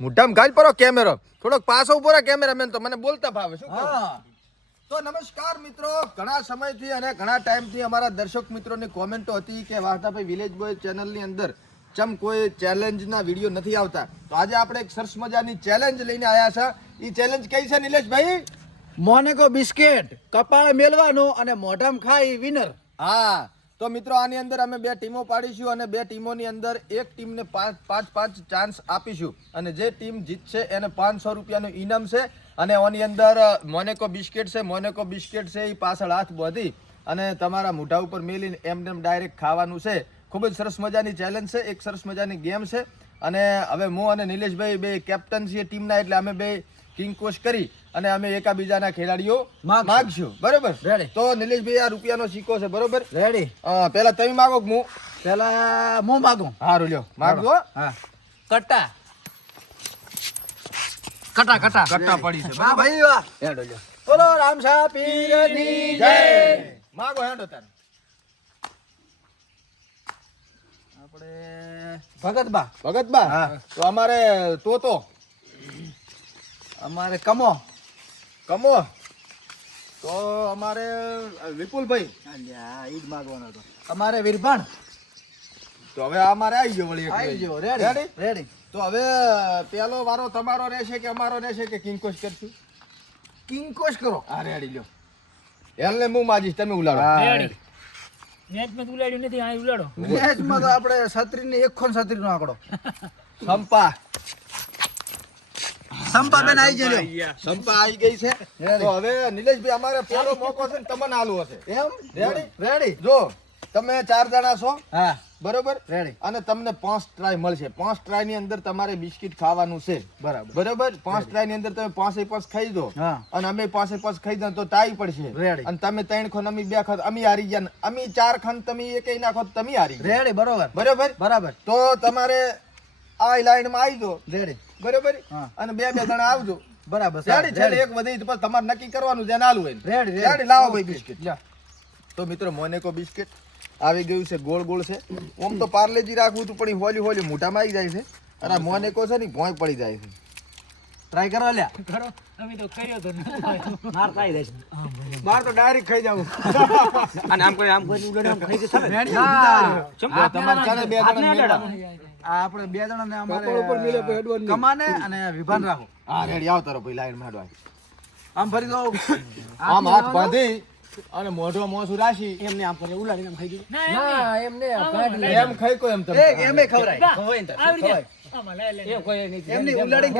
મોઢામાં ગાલ પરો કેમેરો થોડોક પાછો ઉભો રહે કેમેરામેન તો મને બોલતા ભાવે શું કહું? તો નમસ્કાર મિત્રો, ઘણા સમયથી અને ઘણા ટાઈમથી અમારા દર્શક મિત્રોની કોમેન્ટો હતી કે વાર્તાભાઈ વિલેજ બોય ચેનલની અંદર ચમ કોઈ ચેલેન્જના વિડીયો નથી આવતા. તો આજે આપણે એક સરસ મજાની ચેલેન્જ લઈને આવ્યા છે. એ ચેલેન્જ કઈ છે નિલેશભાઈ? મોનેકો બિસ્કિટ કપાળે મેલવાનું અને મોઢામાં ખાઈ વિનર. હા, તો મિત્રો આની અંદર અમે 2 ટીમો પાડીશું અને 2 ટીમોની અંદર એક ટીમને 5 ચાન્સ આપીશું અને જે ટીમ જીતશે એને 500 રૂપિયાનું ઇનામ છે. અને આની અંદર મોનેકો બિસ્કિટ છે. મોનેકો બિસ્કિટ છે એ પાછળ હાથ બાંધી અને તમારા મોઢા ઉપર મેલીને એમને ડાયરેક્ટ ખાવાનું છે. ખૂબ જ સરસ મજાની ચેલેન્જ છે, એક સરસ મજાની ગેમ છે. અને હવે હું અને નિલેશભાઈ બે કેપ્ટન છીએ ટીમના, એટલે અમે બે કિંગકોશ કરી અને અમે એકાબીજાના ખેલાડીઓ માગશું. બરોબર? તો નિલેશભાઈ આ રૂપિયાનો સિક્કો છે. બરોબર? રેડી. પેલા તમે માગો કે હું? પેલા હું માગું. હારું લ્યો, માગો. હા. કટ્ટા પડી છે. વાહ ભાઈ વાહ. હેડો લ્યો. બોલો રામશા પીરની જય. માગો હેડો તાર. આપણે ભગતબા. ભગતબા. તો અમારે તોતો. અમારે કમો. તો અમારે વિપુલભાઈ. ઈ જ માગવાનો હતો. અમારે વીરભાણ. તો હવે અમારે આવી ગયો વળી. આવી ગયો. Ready ready. તો હવે પેલો વારો તમારો રહેશે કે અમારો રહેશે કે કિંગકોશ કરશું? કિંગકોશ કરો. હા રેડી લ્યો. હેલને હું માજીશ, તમે ઉલાડો. રેડી. મેચમાં ઉલાડ્યું નથી, આ ઉલાડો. મેચમાં તો આપણે છત્રીની એક ખોન છત્રીનો આંકડો. સંપાબેન આવી ગયો. સંપા આવી ગઈ છે. તો હવે નિલેશભાઈ અમારે પેલો મોકો છે ને તમને આલુ હશે. એમ રેડી. જો તમે 4 જણા છો. હા બરોબર? રેડી. અને તમને 5 ટ્રાય મળશે. 5 ટ્રાય ની અંદર તમારે બિસ્કિટ ખાવાનું છે. બરોબર? 5 ટ્રાય ની અંદર તમે 5 ખાઈ દો અને અમે 5 ખાઈ દો તો ટાઈ પડશે. અને તમે 3 ખોન અમે 2 ખાત અમે હારી ગયા. અમે 4 ખાન તમે એકેય નાખો તો તમે હારી ગયા. રેડી. બરોબર. તો તમારે આ લાઈન માં આવી જાઓ. રેડી. બરોબર? અને 2 જણા આવજો. બરાબર. રેડી છે. એક વધી તો તમારે નક્કી કરવાનું છે નાલું હોય. રેડી. લાવો ભાઈ બિસ્કિટ. તો મિત્રો મોનેકો બિસ્કિટ આવી ગયું છે. ગોળ છે. ઓમ તો પાર્લેજી રાખવું હતું પણ હોલી મોઢામાં આવી જાય છે. અને આ મોનેકો છે ને ભોંય પડી જાય છે. ટ્રાય કરો લ્યા. કરો. અમે તો કર્યો તો માર ખાઈ દેશ. માર તો ડાયરેક્ટ ખાઈ જાવ. અને આમ કોઈ ઉડાડે આમ ખાઈ જશે ને. તમારે ચાલે 2 જણા મેળા. આ આપણે 2 જણા ને અમારે ઉપર મિલે કમાને અને વિભાન રાખો. હા રેડી. આવ તારો ભાઈ લાઈન માં આમ ફરી દો. આમ હાથ બાંધી અને મોઢો મોસું રાશી એમને આમ કરે ઉલાડીને આમ ખાઈ ગયું. ના એમને એમ ખાઈ કોઈ એમ તમે એમે ખવરાય. આવી રીતે આમાં લે એ કોઈ નહીં. એમની ઉલાડી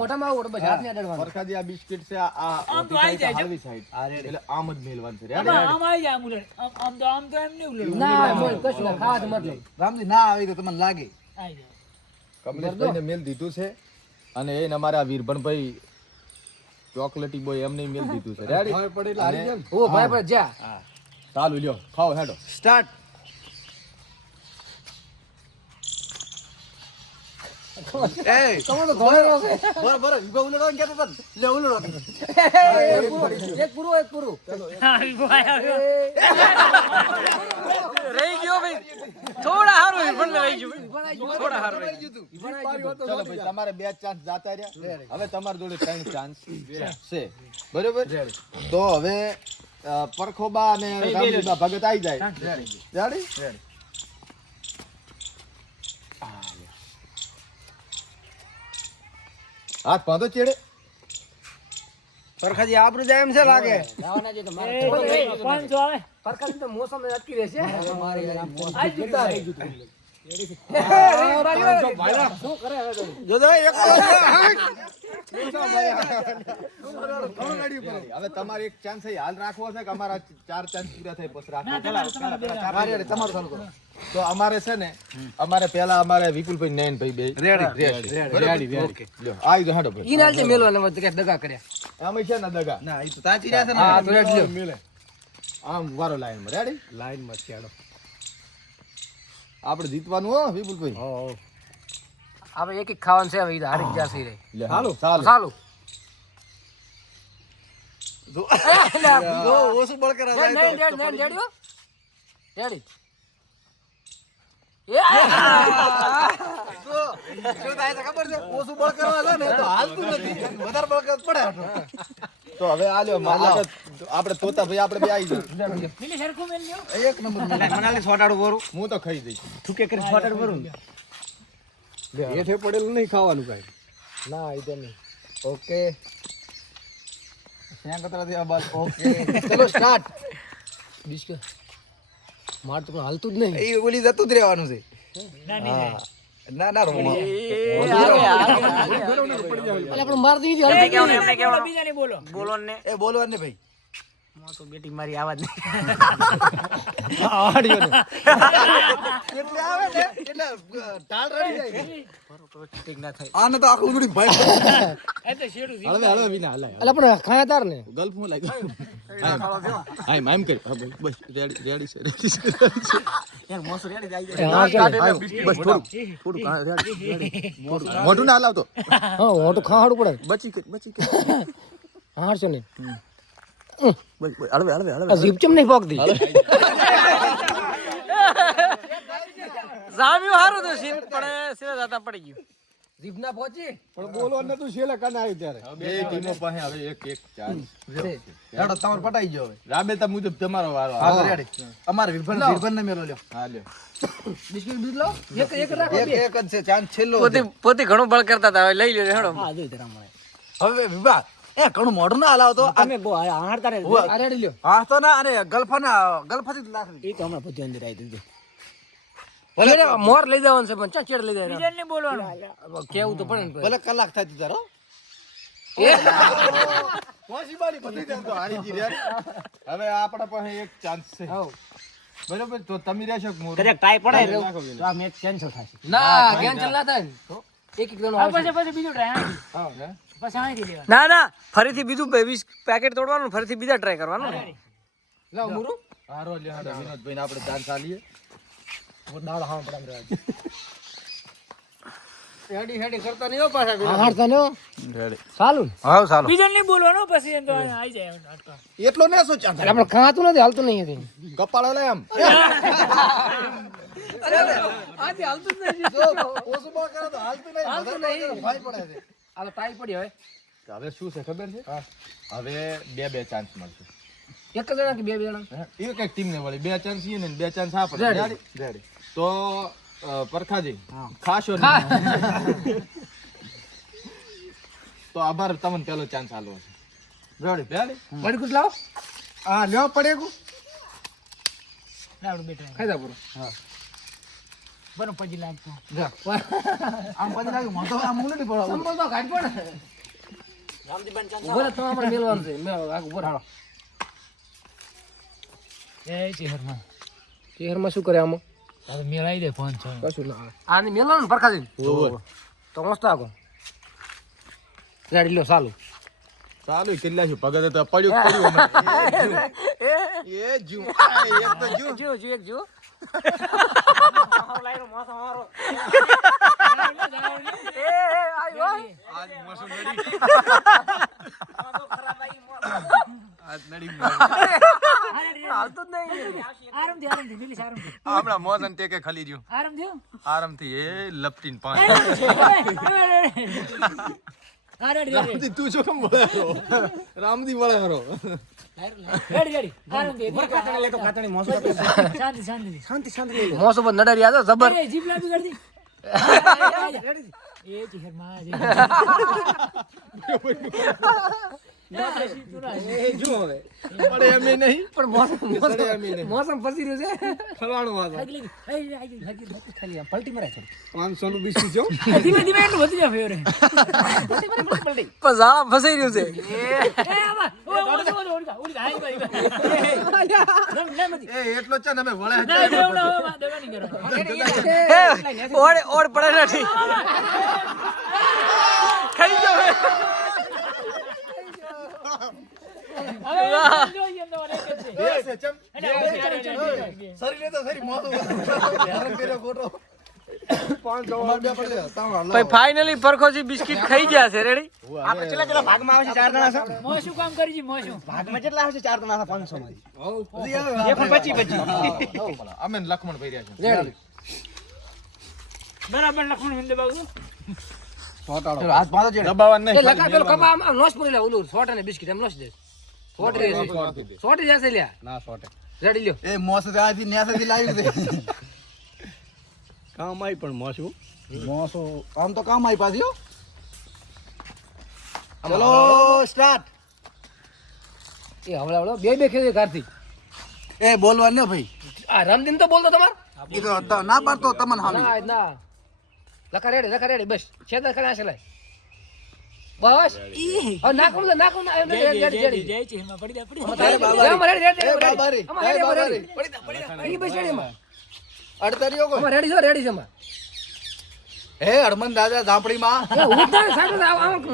મોઢામાં આવડે બસ હાથ ને અડવાનું. વરખાદી આ બિસ્કિટ છે. આ આમ તો આવી જાય. હાલવી સાઈડ. એટલે આમ જ મેલવાનું છે. આમ આવી જાય આમ ઉલાડે. આમ તો એમ નહીં ઉલાડે. ના બોલ કશું ના ખાવા મતલબ. રામજી ના આવી તો તમને લાગે. આવી જાય. કમલેશભાઈને મેલ દીધું છે અને એને અમારા વીરભણભાઈ ચોકલેટી બોય એમને મેલ દીધું છે. રેડી? ઓ ભાઈ જા. ચાલુ લ્યો, ખાઓ હેડો. સ્ટાર્ટ. એ તમે તો ધોળે રહ્યો છે. બરાબર ઈગો ઉલડો ને કેતો તન લે ઉલડો. એક પૂરું. આવી ભાઈ આવ્યો. રહી ગયો ભાઈ. થોડા હારું પણ રહી ગયું. થોડા હારું રહી ગયું. ચલો ભાઈ તમારે 2 ચાન્સ જાતા રહ્યા. હવે તમારી જોડે 3 ચાન્સ છે. બરોબર? તો હવે પરખોબા અને રામજીબા ભગત આવી જાય. રેડી? હાથ બાંધો ચેડે. પરખાજી આબરૂ જાય એમ છે લાગે. લાવવાના છે તો મારે 500 આવે. પરખાજી તો મોસમ અટકી રહેશે. આવી જુતા શું કરે હવે તો? જો એક હવે તમારે એક ચાન્સ હાલ રાખવો છે કે અમારા 4 ચાન્સ પૂરા થાય પછી રાખો? તમારું ચાલુ કરો. તો અમારે છે ને અમારે પેલા અમારે વિપુલભાઈ નયનભાઈ બે રેડી. લ્યો આવી ગયો. હેડો ભાઈ. ઈ નાલ છે મેલવાના મત કે દગા કર્યા. આમે છે ને દગા. ના ઈ તો તાચી રહ્યા છે ને. હા તો રેડી લ્યો. આમ વારો લાઈન માં. રેડી? લાઈન માં ચાલો. આપણે જીતવાનું હો વિપુલભાઈ. આપણે એક ખાવાનું છે હવે હારી જશે રે. લે ચાલો ચાલો. જો ઓછું બળ કરે રેડી. શું થાય છે ખબર છે ઓછું બળ કરવા લે ને તો હાલતું નથી વધારે બળ કરવા પડે હાટો. તો હવે આ લ્યો આપણે તોતા ભાઈ આપણે બે આવી જાવ પેલી સરખું મેલ લ્યો. એક નંબર મનાલી છોટાડું બોરું હું તો ખાઈ જઈશ ઠુકે કરી છોટાડું બોરું હેઠે પડેલું નહીં ખાવાનું કાંઈ. ના એ તો નહીં ઓકે ત્યાં કતરા થયા બસ ઓકે ચલો સ્ટાર્ટ બિસ્કિટ માર તો કોઈ હાલતું જ નહીં. એ ઓલી જતું જ રહેવાનું છે ના ના રો એટલે આપણે માર દીધી એમને હાલતું જ કહેવાનું, નહીં. એમને કહેવાનું. બીજાને બોલો. બોલો ને. એ બોલવા ને ભાઈ મોં તો બેટી મારી આવાજ નહીં. એટલે આવે ને એટલે ટાળ રડી જાય ઠીક ના થાય. આને તો આખું ઉડી ભાઈ એ તો શેરું છે. હળવે વિના હલાય. એટલે આપણે ખાયા તાર ને ગલ્ફમાં લાગ્યું. આમ કરી. હા ભાઈ બસ રેડી છે. યાર મોસો રેડી જાય હા, બસ થોડું હા, રેડી. મોઢું ના હલાવતો. હા હું તો ખાવાડું પડે બચી કે. હારશો ને બસ હળવે. આ જીભ ચમ નહીં પોકતી. જામ્યું હારું તો સીન પણ સીધા જાતા પડી ગયું. જીભ ના પહોંચી પણ બોલવાનું નતું છેલ્લે કાને આવ્યું ત્યારે. બે ટીમો પાસે હવે એક ચાન્સ હેડો તમાર પટાઈ ગયો હવે રાબેતા મુજબ તમારો વારો હા તો રેડી અમાર વિરભન ને મેલો લ્યો હા લ્યો બિસ્કિટ બીજ લો એક રાખો એક એક જ છે ચાન્સ છેલ્લો પોતે ઘણું બળ કરતા હતા હવે લઈ લ્યો હેડો. હા જોઈ તરા મળે હવે વિભા એ ઘણું મોઢું ના હલાવતો તમે બો હારતા રે આ રેડી લ્યો હા તો ના અરે ગલ્ફાથી જ લાખ એ તો હમણાં બધું અંદર આવી દીધું ભલે મોર લઈ જવાનું છે પણ ચા ચેડ લઈ જાય બીજાને બોલવાનું. કેવું તો પડે ને ભલે કલાક થાય તારો પહોંચી બારી બધી જાય તો હારી ગઈ રે હવે આપણા પાસે એક ચાન્સ છે બરોબર તો તમે રહેશો કે મોર ટાઈ પડાય તો આ મેચ કેન્સલ થશે ના કેન્સલ ના થાય ને તો એક જણો હા, આવશે પછી બીજું try અહીંથી. હા હે પછી અહીંથી લેવાનું. ના ના ફરીથી બીજું 20 પેકેટ તોડવાનું ફરીથી બીજા ટ્રાય કરવાનું ને લાવ મુરુ હારો લ્યો હારો વિનોદભાઈ ને આપણે ચાન્સ આલીએ દાળ હા પડામ રહે હેડી કરતા નહીં હો પાછા હાડતા નો રેડી ચાલુ હા ચાલો બીજાને નહીં બોલવાનું પછી એમ તો આવી જાય નાટક. એટલો ને શું ચાન્સ આપણે ખાતું નથી હાલતું નહીં હતી કપાળો લે એમ આજે હાલતું જ નહીં ઓછું બળ કરે તો હાલતું નહીં હાલતું વધારે નહીં. ભાઈ પડે છે આ ટાઈ પડી હવે હવે શું છે ખબર છે હવે બે ચાન્સ મળશે એક જ જણા કે બે જણા હે? એ કઈક ટીમ ને વળી બે ચાન્સ ઈ ને બે ચાન્સ આપણે રેડી. રેડી તો પરખાજી ખાશો નહીં તો આભાર તમને પહેલો ચાન્સ આલવો છે રેડી રેડી વળી કુછ લાવો હા લ્યો પડે કો લાવડું બેટા. ખાઈ જા પૂરો બરો પછી લાગતો. આમ પછી લાગે મોટો આમ ઉલે ની પડો સંભળ તો ઘાટ પડે ઉભો રહે, તમે આપણે મેલવાનું છે મેં આગળ ઉભો રહો એ ચેહરમાં. શહેરમાં શું કરે આમાં હવે મેળાઈ દે 500. કશું ના આને મેલવાનું પરખા દે તો મસ્ત આગો રેડી લ્યો ચાલુ ચાલુ કેટલા છે ભગત તો પડ્યું પડ્યું એ જુ એ તો જુ જો એક જો આજ મોસમ નડી આજ નડી હાલતું જ નહીં આરામથી પેલી આરામથી. હમણાં મોસમ તે કે ખાલી રહ્યું આરામથી હો. આરામથી એ લપટીને પાંચ હા, રેડી, રેડી. તું શું કેમ બોલે રામદી બોલે હરો રેડી, રેડી. આરામથી. શાંતિ. મોસો પર નડરી આજો જબર અરે, જીભ લાંબી કરી દી. એ ચેહરમાં આજે. પડે એમ નહીં પણ મોસમ ફસી રહ્યું છે ફરવાનું વાત આગલી, આગલી, ખાલી આમ પલટી મરાય છે 500 નું બિસ્કિટ જો. ધીમે ધીમે એટલું વધી જાય ફેવરે. પણ ઝાડા ફસાઈ રહ્યું છે એ આમાં. ઉડી જા. હાઈ ભાઈ. એ એટલો છે ને અમે વળે ના, દેવ ના હોય, દેવા નહીં કરવાનું. ઓડ પડે નથી ખાઈ જાવ હવે જોઈએ તમારે એક જ છે. છે ચમ અને હવે સરી લે તો સરી મોટો હેરાન કર્યો ખોટો 500 અમાર બે પડે તાવ ભાઈ ફાઇનલી પરખોજી બિસ્કિટ ખાઈ ગયા છે રેડી આપણે કેટલા ભાગમાં આવશે 4 જણા છે મોં શું કામ કરી છે, મોં શું? ભાગમાં કેટલા આવશે 4 જણા 500 માંથી એ પણ 25 અમે લખમણ ભાઈ રહ્યા છે રેડી બરાબર લખમણ હિન્દ બાબુ. ચલો હાથ પાડો છે દબાવવાનું એ નહીં લખા પેલો ખભા આમ નોસ પૂરી લે ઓલું સોટ અને બિસ્કિટ એમ નોસ દે સોટી જશે લ્યા ના શોર્ટ રેડી લ્યો એ મોસ ત્યાંથી નેસેથી લાવી દે કામ આવી પણ મોસું મોસો આમ તો કામ આવી પાછી હો ચલો સ્ટાર્ટ એ હવળા બે ખેલે કાર્તિક એ બોલવાનું ને ભાઈ આ રમદીન તો બોલતો તમાર એ તો ના પાડતો તમને હામી ના ના લખા રેડી બસ છેદા કરે આશે લાય બસ હવે નાખું ના રેડી અડતરીઓ કો રેડી છે હે હરમન દાદા ઝાપડીમાં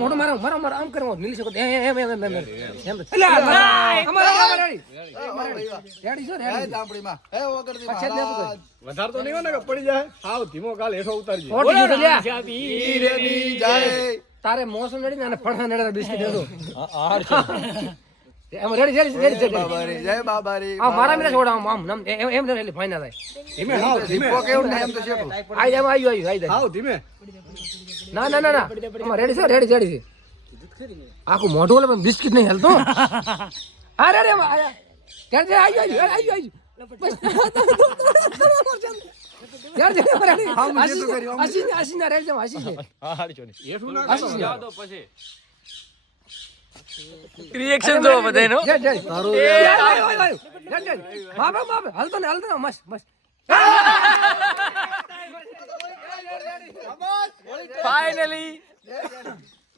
મોટો મારો આમ કરો નીલી શકો રેડી હે ઝાપડીમાં હે વગરથી પછી જ લેવું મહારાજ વધારે તો નહીં હોય ને કે પડી જાય હાવ ધીમો કાલ હેઠો ઉતારજો હીરેની જય તારે મોસમ રેડી ને અને ફળા નડે બિસ્કિટ દેજો એમ રેડી જય બાબારી જય બાબારી આ મારા મેરે છોડ આમ એમ એટલે ફાઈનલ થાય ધીમે હાવ ધીમે દીપો કેવું ને એમ તો છે આઈ હાવ ધીમે ના આમાં રેડી છે આખું મોઢું ઓલે પણ બિસ્કિટ નહીં હાલતો હા રેડી આમાં આયો બસ આશીના રેડી જમ આશી છે હા હાડી ચોની હેઠું ના આશી જાવ દો પછી રિએક્શન જો બધાયનો હાલતો ને મસ્ત ફાઇનલી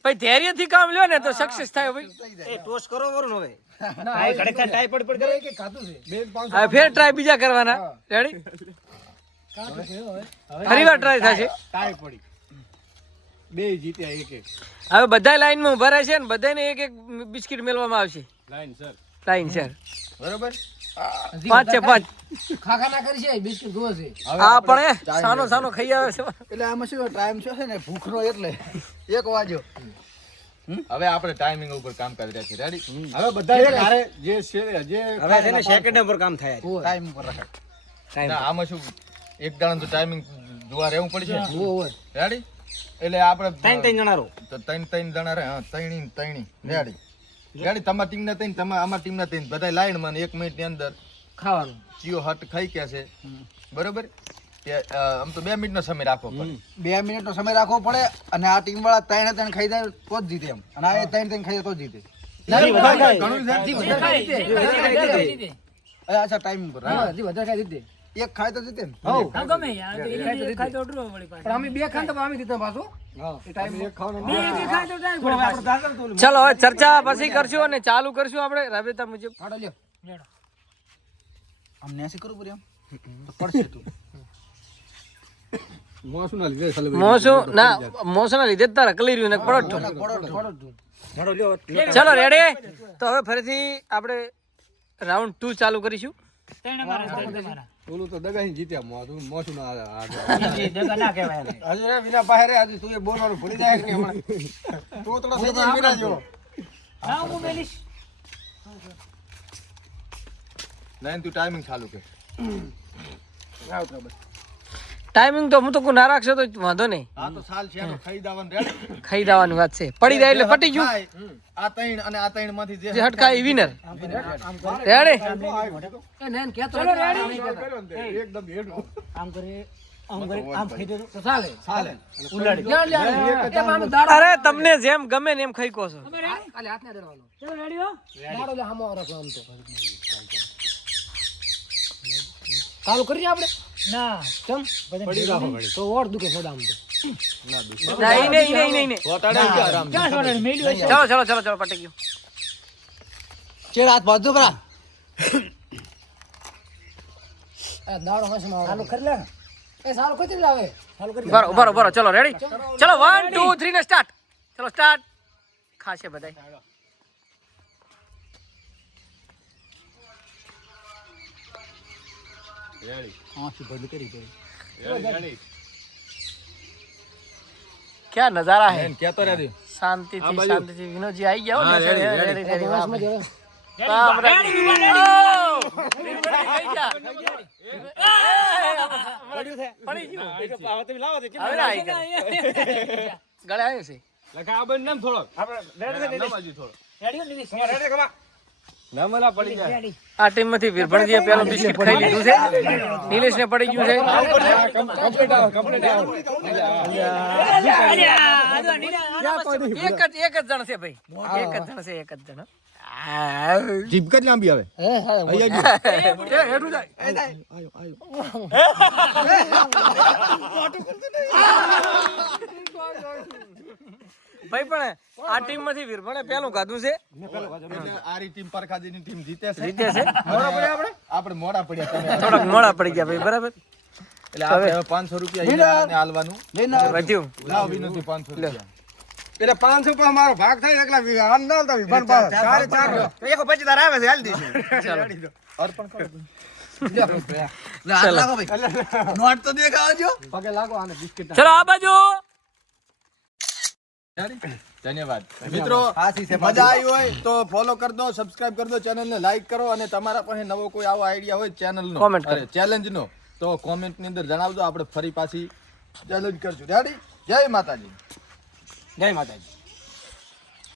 ભાઈ ધૈર્યથી કામ લ્યો ને તો સક્સેસ થાય ભાઈ ટોસ કરો વરું હવે હવે ફેર ટ્રાય બીજા કરવાના રેડી ફરીવાર ટ્રાય થશે ટાઈ પડી બે જીત્યા એક એક હવે બધા લાઈનમાં ઉભા રહેશે ને બધાને એક એક બિસ્કિટ મેળવામાં આવશે લાઈન સર લાઈન સર બરોબર 5 છે 5 ખાખા ના કરી છે બિસ્કિટ જોવે છે આ પણ સાનો ખાઈ આવે છે એટલે આમાં શું ટાઈમ છે ને ભૂખનો એટલે 1 વાગ્યો હવે આપણે ટાઈમિંગ ઉપર કામ કરી રહ્યા છીએ રેડી હવે બધા એક હારે જે હવે છે ને સેકન્ડ ઉપર કામ થાય ટાઈમ ઉપર રખાય ના આમાં શું એક દાણા તો ટાઈમિંગ જોવા રહેવું પડશે રેડી એટલે આપણે ત્રણ જણા રે હા ત્રણી રેડી તમારા ટીમ ના ત્રણ અમારા ટીમ ના ત્રણ બધા લાઈન માં 1 મિનિટ ની અંદર ખાવાનું ચિયો હટ ખાઈ ગયા છે બરોબર આમ તો 2 મિનિટ નો સમય રાખવો પડે 2 મિનિટનો સમય રાખવો પડે અને આ ટીમ વાળા ત્રણ ખાઈ જાય તો જ જીતે એમ અને આ ત્રણ ખાઈ જાય તો જ જીતે અચ્છા ટાઈમ ઉપર વધારે ખાઈ દીધે એક ખાય તો જીતે ને પણ અમે બે ખાન તો અમે દીધા પાછો ચલો હવે ચર્ચા પછી કરશું અને ચાલુ કરશું આપણે રાબેતા મુજબ આમ નેસી કરું પૂરી આમ તો પડશે તું મોસના લીધે જ તારા કલી રહ્યું ને પડો ચલો રેડી તો હવે ફરીથી આપણે રાઉન્ડ 2 ચાલુ કરીશું ઓલું તો દગાઈ જીત્યા મોસું ના હજુ વિના પાસે હજુ તું એ બોલવાનું ભૂલી જાય કે હમણાં તોતડો થઈ જાય વિના જેવો નાઈન તું ટાઈમિંગ ચાલુ કર ટાઈમિંગ તો હું તો કોઈ ના રાખશો તો વાંધો નહીં આ તો સાલ છે તો ખાઈ દાવાનું રેડી ખાઈ જવાની વાત છે પડી જાય એટલે પટી ગયું આ ત્રણ અને આ ત્રણ માંથી જે હટકા એ વિનર રેડી એ નેન કેતો એકદમ હેઠું અરે તમને જેમ ગમે ને એમ ખાઈ કો છો ચાલુ કરીએ આપણે ના ચમ પડી રાખો ઘડી તો ઓર દુખે ફોડા આમ તો નહીં ચલો પટી ગયું ચેડ હાથ બાજુ કરા દાડો હસમાં ચાલુ કરી લે એ સારું કરી લાવે ચાલુ કરી બરો ચલો રેડી ચલો 1 2 3 ને સ્ટાર્ટ ચલો સ્ટાર્ટ ખાશે બધાય क्या नजारा है કેતો રે शांति थी विनोद जी आई जाओ પડી ગયું તમે લાવો તો કેમ હવે ના આવી કરે. ગળે આવ્યો છે લખા આ બંને નામ થોડો આપણે નામ હજી થોડો તમારે રેડી ખમા નામલા પડી ગયા આ ટીમ માંથી વીરભણજીએ પેલો બિસ્કિટ ખાઈ લીધું છે નિલેશને પડી ગયું છે કમ્પ્લીટ આવો એક જ જણ છે ભાઈ એક જ જણ છે એક જ જણ જીભ જ લાંબી આવે હેઠું જાય ભાઈ પણ આ ટીમ માંથી વીરભણે પેલું ખાધું છે એટલે આરી ટીમ પરખાદીની ટીમ જીતે છે. જીતે છે આપણે મોડા પડ્યા તમે. થોડાક મોડા પડી ગયા ભાઈ બરાબર એટલે આપણે હવે 500 રૂપિયા ઈનામને હાલવાનું. વધ્યું લાવ વિનોદજી 500 રૂપિયા. એટલે 500 પર મારો ભાગ થાય એકલા આન ના આવતા વિભાન પાસે ચાર ચાર એક 25 તાર આવે છે હાલ દીશું અર્પણ કરો. નોટ તો દેખાવજો પગે લાગો આને બિસ્કિટ ચલો આ બાજુ ધન્યવાદ મિત્રો, મજા આવી હોય તો ફોલો કરી દો, સબસ્ક્રાઇબ કરી દો, ચેનલને લાઈક કરો અને તમારા પાસે નવો કોઈ આવો આઈડિયા હોય ચેનલનો Comment કરો. ચેલેન્જનો તો કોમેન્ટની અંદર જણાવજો. આપણે ફરી પાછી ચેલેન્જ કરશું. રેડી? જય માતાજી. જય માતાજી.